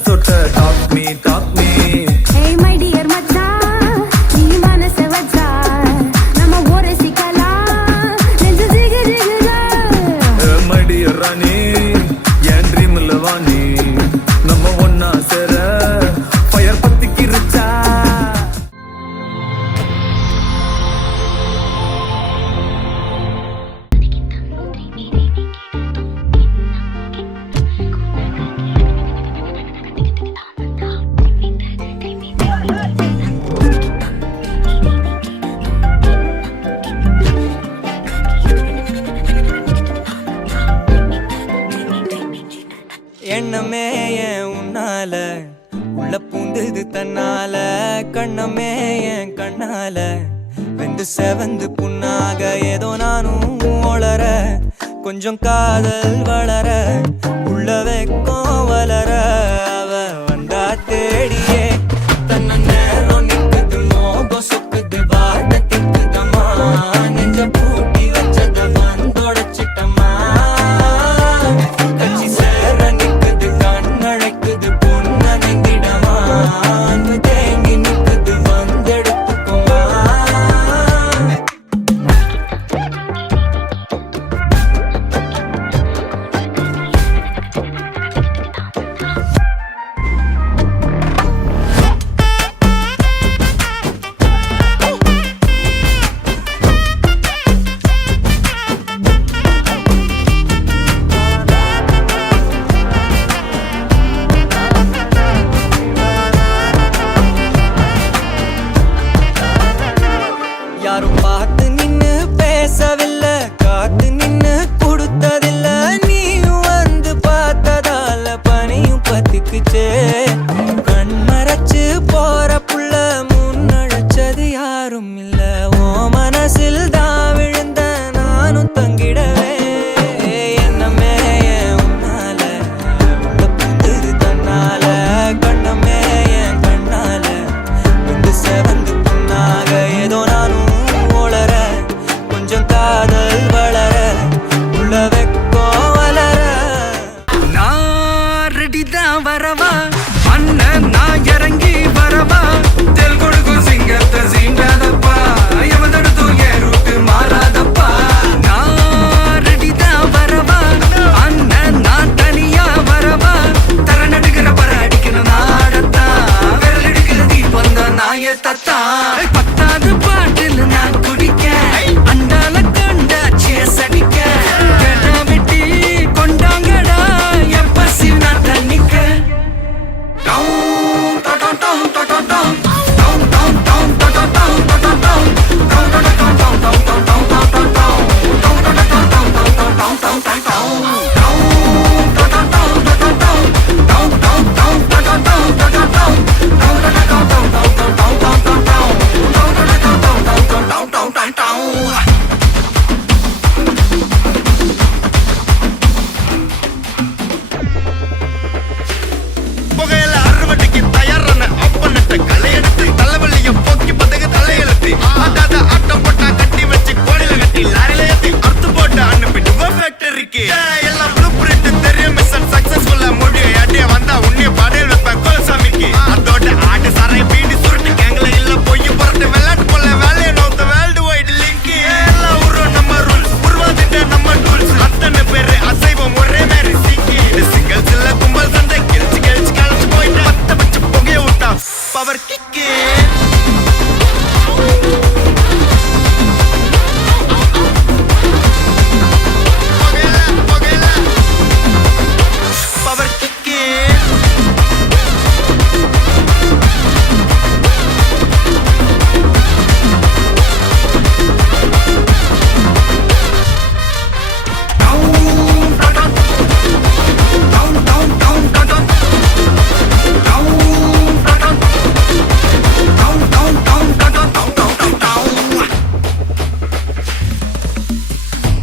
சொட்ட டாக் மீ டாக் மீ Hey my dear மச்சான் நீ மனச வச்சா நம்ம ஓரசிக்கலாம் நெஞ்சு ஜிகு ஜிகுதா my dear ராணி என் ட்ரீம்ல வாணி நம்ம ஒன்னா சேர ஃபயர் பத்திக்கிருச்சா எண்ணமே ஏன் உன்னால உள்ள பூந்தது தன்னால கண்ணமே என் கண்ணால வெந்து செவந்து புண்ணாக ஏதோ நானும் ஒளர கொஞ்சம் காதல் வளர உள்ள வெக்கம் வளர அவ வந்தா தேடியே தன்ன நேரம் நிக்குது மோகம் சொக்குது வார்த்தை திக்குதம்மா நெஞ்ச பூட்டி வச்சத வந்தொடச்சிட்டம்மா கட்சி சேர நிக்குது கண்ணழைக்குது பொண்ண நெங்கிடமா அன்பு தேங்கி நிக்குது வந்தெடுத்துக்குமா யாரும் பார்த்து நின்னு பேசவில்லை காத்து நின்னு கொடுத்ததில்ல நீயும் வந்து பார்த்ததால பனியும் பத்திக்குச்சே கண் மறைச்சு போற புள்ள முன்னழைச்சது யாரும் இல்ல ஓ மனசில் தான் விழுந்த நானும் தங்கிடவே என்னமே என் உன்னால உள்ள புந்தது தன்னால கண்ணமே என் கண்ணால வந்து செவந்து புண்ணாக ஏதோ நானும் ஒளர கொஞ்சம் காதல் வளர உள்ள வெக்கோ வளர நான் ரெடிதான் வரவா அண்ணன் நான் இறங்கி வரவா தெல் கொடுக்கும் சிங்கத்தை சீண்டாதப்பா எவதடுத்து என் ரூட்டு மாறாதப்பா நான் ரெடிதான் வரவா அண்ணன் நான் தனியா வரவா தர நடுக்கிற பர அடிக்கணும் நாடத்தான் விரல் எடுக்கிற தீபம் தான் நாய தத்தா பத்தாவது பாட்டில் நான் குடிக்க அண்டால கண்டா சேஸ் அடிக்க கெடா வெட்டி கொண்டாங்கடா எப்ப சிவனா தண்ணிக்க புகையில அறுவடைக்கு தயாரான அப்பனட்ட கலையெடுத்து தலைவலிய போக்கி பதகு தலையெழுத்து ஆட்டாத ஆட்டம் போட்டா கட்டி வச்சு கோடில கட்டி லாரில ஏத்தி அறுத்து போட்டு அனுப்பிட்டு ஃபேக்டரிக்கு எல்லாம் ப்ளூ பிரிண்ட் தெரியும் மிஷன் சக்சஸ்ஃபுல்லா முடியும் யாட்டிய வந்தா உன்னைய பாடையில் வைப்பேன் கோலசாமிக்கு அதோட ஆட்டு சாரை பீடி சுருட்டு கேங்கல இல்ல பொய்ய புரட்டு விளையாட்டு போல வேலையை நோத்த வேர்ல்டு வைடு லிங்க் எல்லாம் உருவம் நம்ம ரூல்ஸ் உருவாதிட்ட நம்ம டூல்ஸ் அத்தனை பேரு அசைவம் ஒரே மாதிரி சிங்கி இது சிங்கிள்ஸ் இல்ல கும்பல் சண்டை கிழிச்சு கிழிச்சு கழிச்சு போயிட்டு பத்த பச்சை புகைய விட்டா பவர் கிக்கு பவர் கிக்கு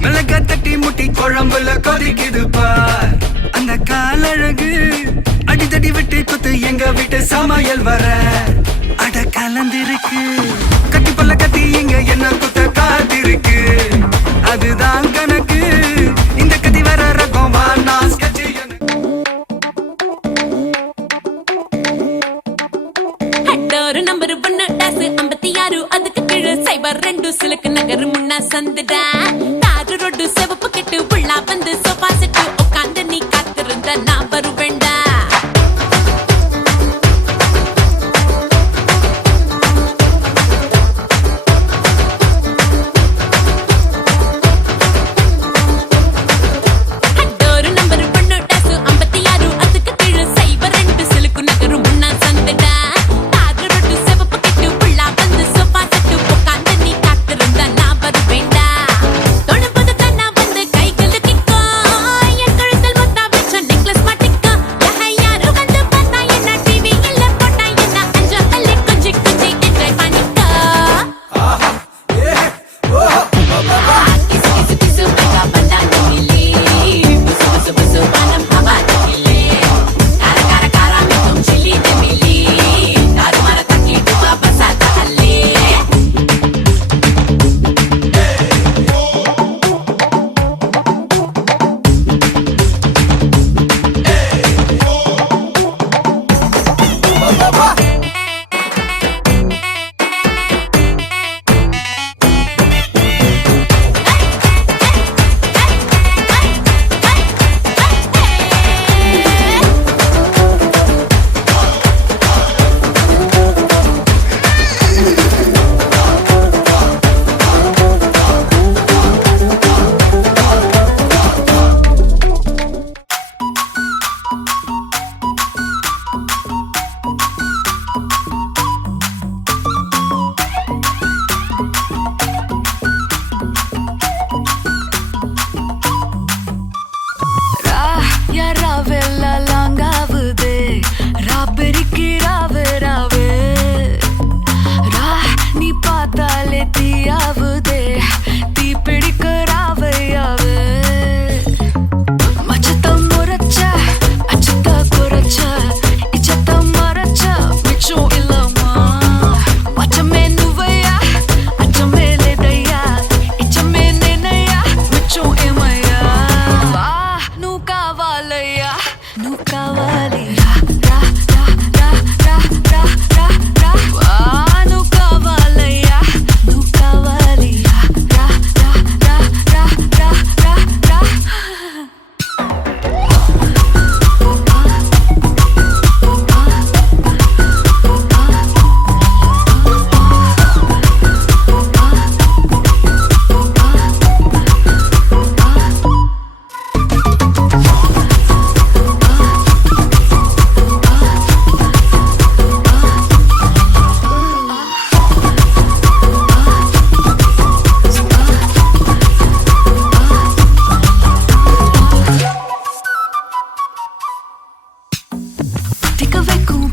மிளகா தட்டி முட்டி குழம்புல கொதிக்குது பார் அந்த காலழகு அடித்தடி விட்டு குத்து எங்க வீட்டு சமையல் வர அட கலந்திருக்கு கட்டி பல்ல கத்தி இங்க என்ன குத்த காத்திருக்கு அதுதான் கணக்கு இந்த கத்தி வர ரகம் வா நான் sketch சைபர் 2 சிலுக்கு நகர் முன்னா சந்துடா தாரு ரோடு செவப்பு கெட்டு புள்ளா வந்து சோஃபா செட்டு உட்காந்து நீ காத்திருந்த நான் வருவேண்டா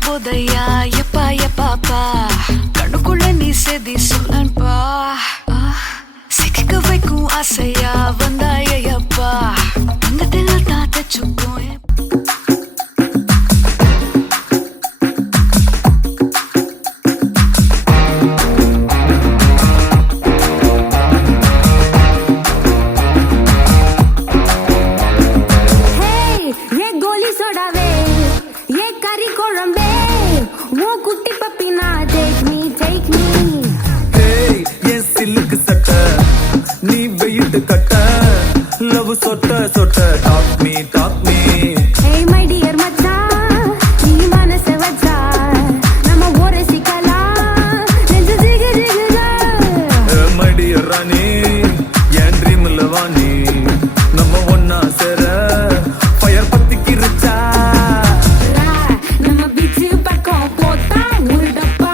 போதையா எப்பா எப்பாப்பா கண்ணுக்குள்ள நீ செதி சொல்லன்பா சிக்க வைக்கும் ஆசையா வந்தாயப்பா தங்கத்தில் தான் தச்சுக்கும் சொட்ட சொட்ட டாக் மீ Hey my dear மச்சான் நீ மனச வச்சா நம்ம ஒரே சிக்கலாம் நெஞ்சு ஜிகு ஜிகுதா my dear ராணி என் ட்ரீம்ல வாணி நம்ம ஒண்ணா சேர ஃபயர் பத்திக்கிருச்சா நம்ம பீச் பக்கம் போட்டா ஒரு டப்பா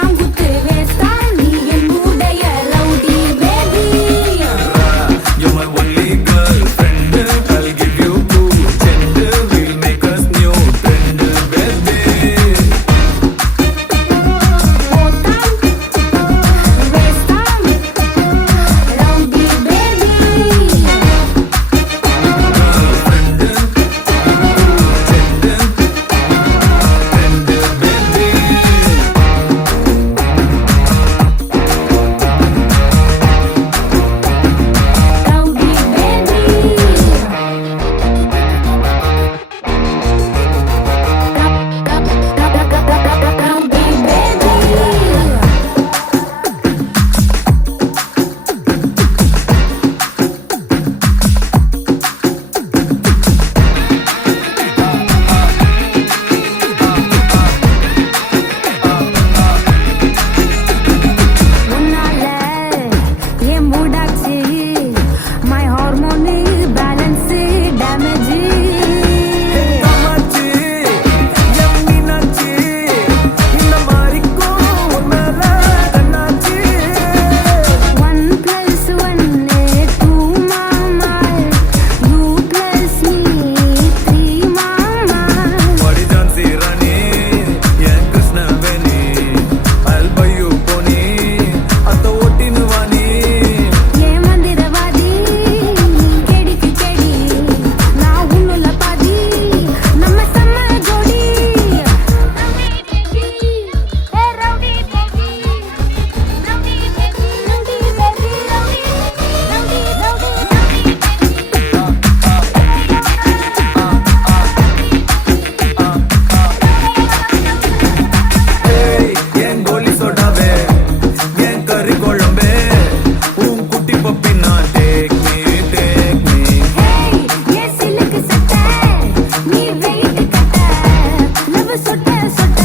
தொட்ட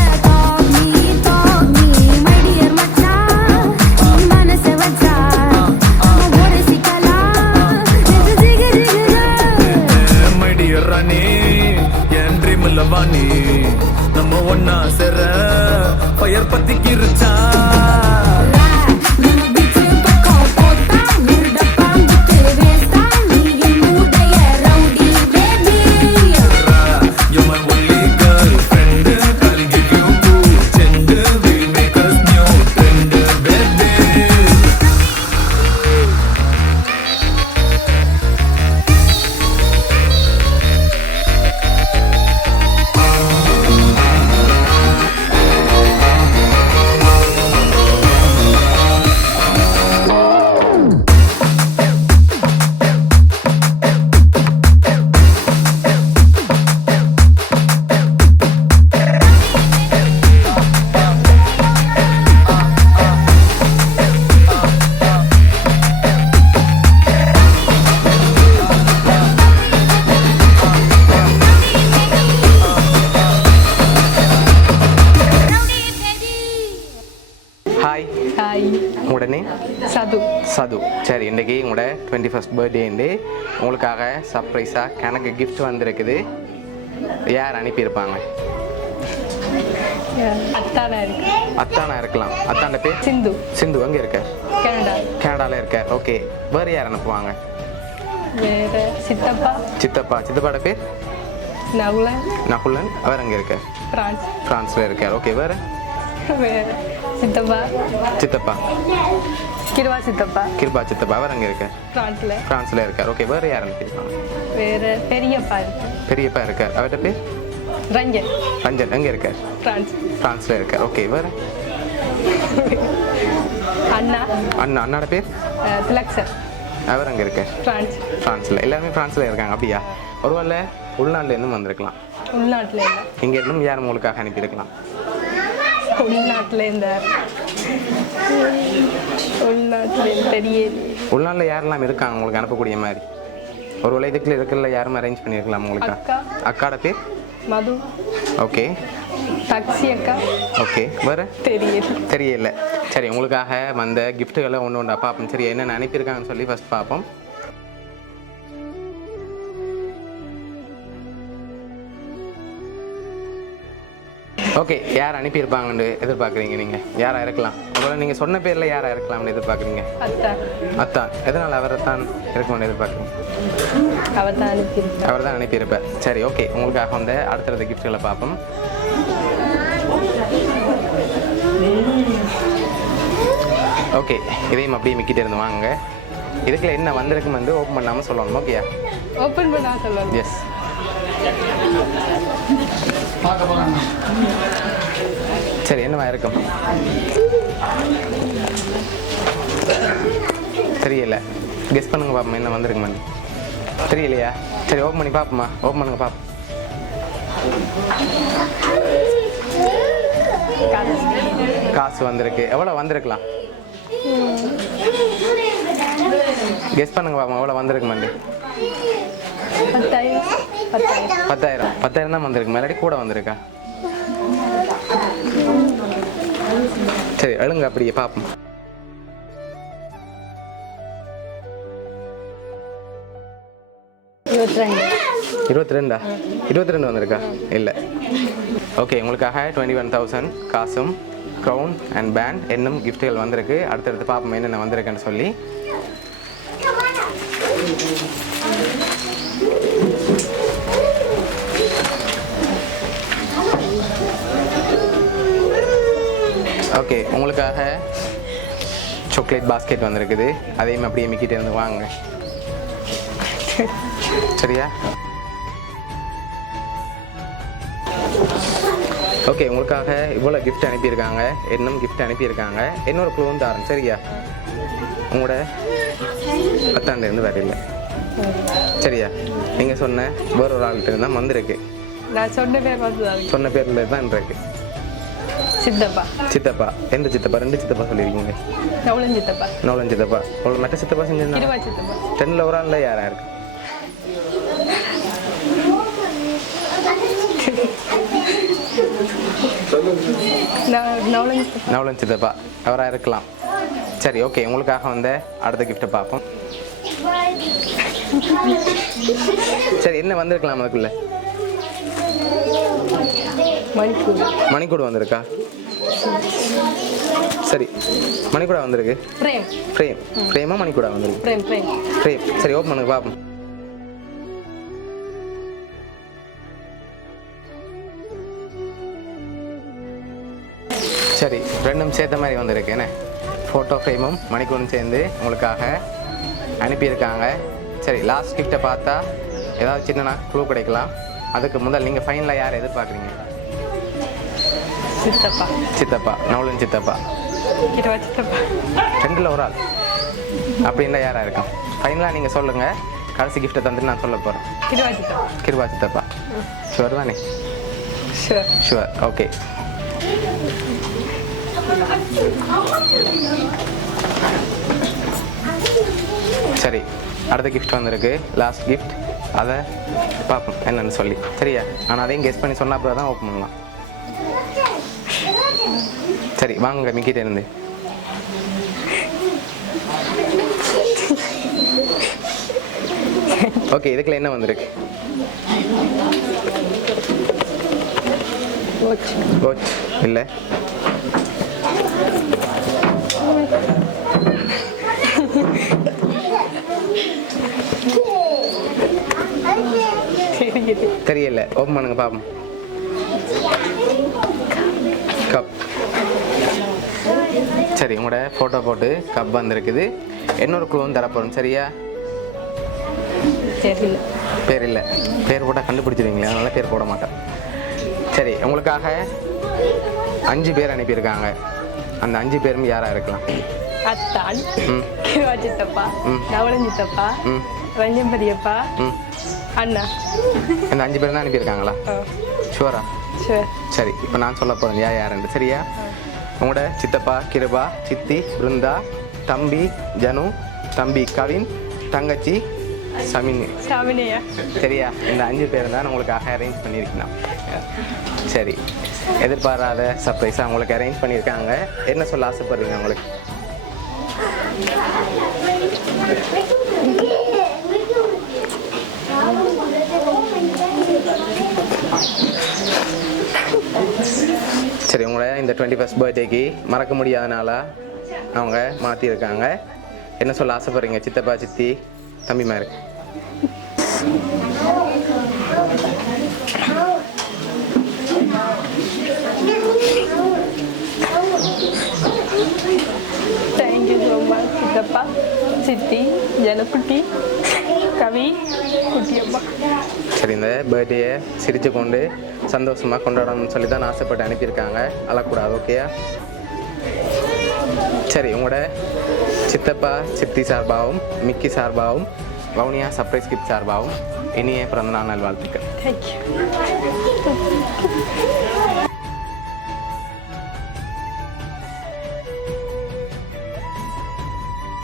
talk me my dear மச்சான் நீ மனச வச்சா நம்ம ஒரு சிக்கலாம் நெஞ்சு ஜிகு ஜிகு மை டியர் ராணி என் ட்ரீம்ல வாணி நம்ம ஒன்னா சேர ஃபயர் பத்திக்கு இருச்சா நம்ம பிச்சு பக்கம் போட்டா முருடப்பா முத்து வேஸ்டா நீ என்னுடைய rowdy baby You're my only girlfriend. I'll give you two gender. We'll make us new trend, baby. Hi hi உங்களோட நேம் சது சது சரி இன்றைக்கி உங்களோட 21st பர்த்டேண்டு உங்களுக்காக சர்ப்ரைஸாக கணக்கு கிஃப்ட் வந்திருக்குது யார் அனுப்பியிருப்பாங்க அத்தானா இருக்கு அத்தானா இருக்கலாம் அத்தாண்ட பேர் சிந்து சிந்து அங்கே இருக்க கனடா கனடாவில் இருக்க ஓகே வேறு யார் அனுப்புவாங்க வேற சித்தப்பா சித்தப்பாட பேர் நகுலன் நகுலன் அவர் அங்கே இருக்க பிரான்ஸ் ஃப்ரான்ஸில் இருக்கார் ஓகே வேறு வேற சித்தப்பா கிருபா சித்தப்பா அவர் அங்கே இருக்க ஃப்ரான்ஸில் இருக்கார் ஓகே வேறு யார் அனுப்பியிருப்பாங்க வேற பெரியப்பா இருக்கு பெரியப்பா இருக்கார் அவர்கிட்ட பேர் ரஞ்சன் எங்கே இருக்கார் ஃப்ரான்ஸில் இருக்கார் ஓகே வேறு அண்ணாட பேர் திலக்சர் அவர் அங்கே இருக்கார் ஃப்ரான்ஸில் எல்லாருமே ஃப்ரான்ஸில் இருக்காங்க அப்படியா ஒருவேளை உள்நாட்டிலேருந்து வந்திருக்கலாம் உள்நாட்டில் இல்லை இங்கே இருந்தும் யார் உங்களுக்காக அனுப்பியிருக்கலாம் உள்நாட்டில் தெரியல உள்நாட்டில் யாரெல்லாம் இருக்காங்க உங்களுக்கு அனுப்பக்கூடிய மாதிரி ஒருவேளை இதுக்குள்ள இருக்கிற யாரும் அரேஞ்ச் பண்ணியிருக்கலாம் உங்களுக்கு அக்காட பேர் மது ஓகே டாக்ஸி அக்கா ஓகே வேறு தெரியல சரி உங்களுக்காக வந்த கிஃப்ட்டுகளை ஒன்று ஒன்றா பார்ப்போம் சரி என்னென்ன அனுப்பியிருக்காங்கன்னு சொல்லி ஃபஸ்ட் பார்ப்போம் ஓகே யார் அனுப்பியிருப்பாங்கன்னு எதிர்பார்க்குறீங்க நீங்கள் யாராக இருக்கலாம் ஒருவேளை நீங்கள் சொன்ன பேரில் யாராக இருக்கலாம்னு எதிர்பார்க்குறீங்க அத்தான் எதனால் அவரை தான் இருக்கணும்னு எதிர்பார்க்குறீங்க அவர் தான் அனுப்பியிருப்பார் சரி ஓகே உங்களுக்காக வந்த அடுத்தடுத்த கிஃப்ட்களை பார்ப்போம் ஓகே இதையும் அப்படியே மிக்கிட்டு இருந்து வாங்க இதுக்குள்ள என்ன வந்திருக்கும் வந்து ஓப்பன் பண்ணாமல் சொல்லணும் ஓகேயா ஓப்பன் பண்ணாமல் சொல்லணும் எஸ் சரி என்னவா இருக்கும் தெரியல கெஸ் பண்ணுங்க பாப்போம் என்ன வந்திருக்குமா தெரியலையா சரி ஓப்பன் பண்ணி பார்ப்போமா ஓப்பன் பண்ணுங்க பார்ப்போம் காசு வந்திருக்கு எவ்வளோ வந்திருக்கலாம் கெஸ் பண்ணுங்க பாப்போம் எவ்வளோ வந்திருக்குமாண்டி 10,000 தான் வந்திருக்கு மேலாடி கூட வந்திருக்கா சரி அழுங்க அப்படியே பார்ப்போம் இருபத்தி ரெண்டு வந்திருக்கா இல்லை ஓகே உங்களுக்காக 21,000 காசும் க்ரௌன் அண்ட் பேண்ட் என்னும் கிஃப்ட்டுகள் வந்திருக்கு அடுத்தடுத்து பார்ப்போம் என்னென்ன வந்திருக்குன்னு சொல்லி ஓகே உங்களுக்காக சாக்லேட் பாஸ்கெட் வந்திருக்குது அதையும் அப்படியே மிக்கிட்டு இருந்து வாங்க சரியா ஓகே உங்களுக்காக இவ்வளோ கிஃப்ட் அனுப்பியிருக்காங்க இன்னும் கிஃப்ட் அனுப்பியிருக்காங்க இன்னொரு க்ளூவும் தாரேன் சரியா உங்களோட அத்தாண்டேருந்து வேற இல்லை சரியா நீங்கள் சொன்ன வேற ஒரு ஆள்கிட்ட இருந்தால் வந்திருக்கு நான் சொன்ன பேரில் தான் இருக்கு சித்தப்பா எந்த சித்தப்பா ரெண்டு சித்தப்பா சொல்லியிருக்கீங்க நவலன் சித்தப்பா உங்களுக்கு மற்ற சித்தப்பா செஞ்சிருந்தா டென்னில் ஒரு ஆளில் யாரா இருக்கு நவலன் சித்தப்பா அவராக இருக்கலாம். சரி ஓகே, உங்களுக்காக வந்து அடுத்த கிஃப்ட்டை பார்ப்போம். சரி என்ன வந்திருக்கலாம் அதுக்குள்ள? மணிக்கூடு வந்திருக்கா? சரி மணிக்கூடா வந்திருக்கு. ஃப்ரேமா மணிக்கூடா வந்திருக்கு? ஃப்ரேம். சரி ஓப்பன் பண்ணுங்க பார்ப்போம். சரி ரெண்டும் சேர்த்த மாதிரி வந்திருக்கு. என்ன ஃபோட்டோ ஃப்ரேமும் மணிக்கூடும் சேர்ந்து உங்களுக்காக அனுப்பியிருக்காங்க. சரி லாஸ்ட் கிஃப்ட்டை பார்த்தா ஏதாவது சின்னனா க்ளூ கிடைக்கலாம். அதுக்கு முதல் நீங்கள் ஃபைனலாக யார் எதிர்பார்க்குறீங்க? சித்தப்பா நவலன் சித்தப்பா. ரெண்டில் ஒரு ஆள் அப்படின்னா யாராக இருக்கும்? ஃபைனலாக நீங்கள் சொல்லுங்கள். கடைசி கிஃப்ட்டை தந்துட்டு நான் சொல்ல போகிறேன். கிருபா சித்தப்பா. ஷுவர் தானே? ஷுவர். ஓகே. சரி அடுத்த கிஃப்ட் வந்திருக்கு, லாஸ்ட் கிஃப்ட். அதை பார்ப்போம் என்னன்னு சொல்லி. சரியா? ஆனால் அதையும் கெஸ் பண்ணி சொன்ன அப்புறம் தான் ஓப்பன் பண்ணலாம். சரி வாங்க மிக்கிட்ட இருந்து. ஓகே இதுக்குள்ள என்ன வந்திருக்கு? வாட்ச் இல்லை. தெரியல. ஓப்பன் பண்ணுங்க பாப்போம். கப். சரி உங்களோட ஃபோட்டோ போட்டு கப் வந்திருக்குது. இன்னொரு க்ளூவும் தரப்போகிறோம். சரியா? பேர் இல்லை. பேர் போட்டால் கண்டுபிடிச்சிருவீங்களா? அதனால பேர் போட மாட்டேன். சரி உங்களுக்காக 5 பேர் அனுப்பியிருக்காங்க. அந்த 5 பேரும் யாராக இருக்கலாம்? அத்தான், கிருபா சித்தப்பா, நவலன் சித்தப்பா, ரஞ்சன் பெரியப்பா, அண்ணா. இந்த 5 பேர் தான் அனுப்பியிருக்காங்களா? ஷுவரா? சரி இப்போ நான் சொல்ல போகிறேன் யாருன்னு. சரியா? உங்களோட சித்தப்பா கிருபா, சித்தி பிருந்தா, தம்பி ஜனு, தம்பி கவின், தங்கச்சி சமினியா. சரியா? இந்த 5 பேர் தான் உங்களுக்காக அரேஞ்ச் பண்ணியிருக்கலாம். சரி எதிர்பாராத சர்ப்ரைஸாக உங்களுக்கு அரேஞ்ச் பண்ணியிருக்காங்க. என்ன சொல்ல ஆசைப்படுறீங்க உங்களுக்கு? சரி உங்களை இந்த 21st பர்த்டேக்கு மறக்க முடியாதனால அவங்க மாற்றிருக்காங்க. என்ன சொல்ல ஆசைப்படுறீங்க சித்தப்பா சித்தி தம்பிமாரு? தேங்க்யூ ஸோ மச் சித்தப்பா, சித்தி, ஜனக்குட்டி, கவி, குட்டியப்பா. சரி இந்த பர்த்டேயை சிரித்து கொண்டு சந்தோஷமாக கொண்டாடணும்னு சொல்லி தான் ஆசைப்பட்டு அனுப்பியிருக்காங்க. அழக்கூடாது. ஓகேயா? சரி உங்களோட சித்தப்பா சித்தி சார்பாகவும் மிக்கி சார்பாகவும் வவுனியா சர்ப்ரைஸ் கிஃப்ட் சார்பாகவும் இனிய பிறந்தநாள் நல்வாழ்த்துக்கள். தேங்க்யூ.